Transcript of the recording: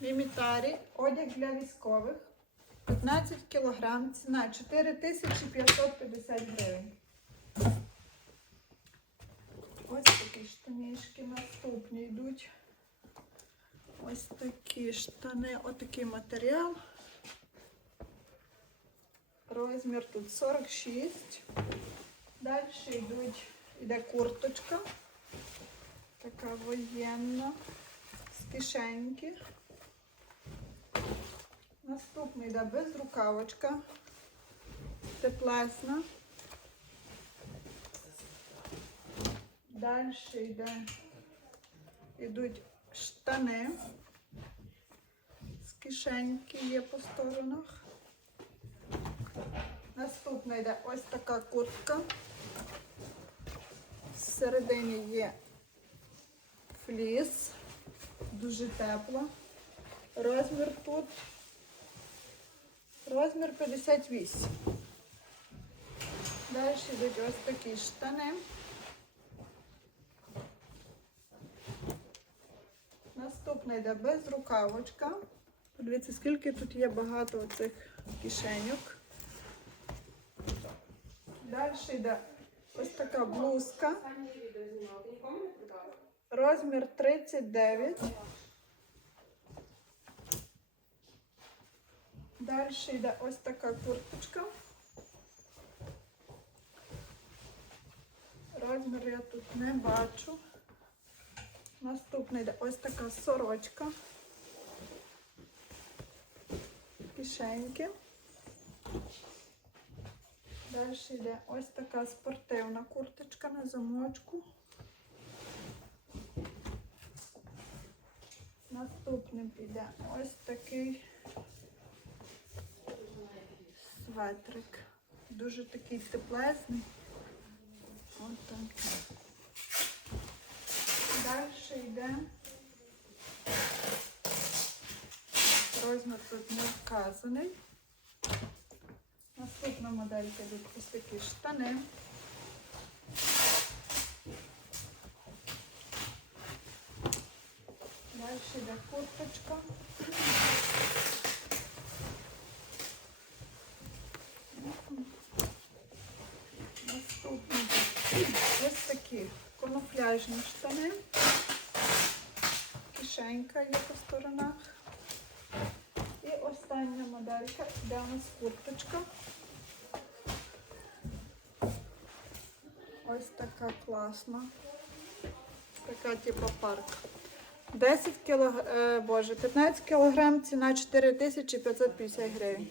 Мімітарі, одяг для військових. 15 кг, ціна 4550 гривень. Ось такі штанішки наступні йдуть. Ось такі штани, отакий матеріал. Розмір тут 46. Далі йдуть, йде курточка. Така воєнна. З кишеньки. Наступний йде безрукавочка. Теплесна. Далі йде, йдуть штани. З кишеньки є по сторонах. Наступна йде ось така куртка. Всередині є фліс. Дуже тепло. Розмір тут. Розмір 58. Далі йдуть ось такі штани. Наступна йде безрукавочка. Подивіться, скільки тут є багато оцих кишеньок. Далі йде ось така блузка. Розмір 39. Далі йде ось така курточка. Розмір я тут не бачу. Наступна йде ось така сорочка. Кишеньки. Далі йде ось така спортивна курточка на замочку. Наступним піде ось такий светрик. Дуже такий теплезний. Ось так. Далі йде. Розмір тут не вказаний. Наступна моделька йдуть ось такі штани. Далі йде курточка. Наступні ось такі камуфляжні штани. Кишенька є по сторонах. І остання моделька, де у нас курточка. Ось така класна. Така типу парк. 10 кг, боже, 15 кг, ціна 4550 гривень.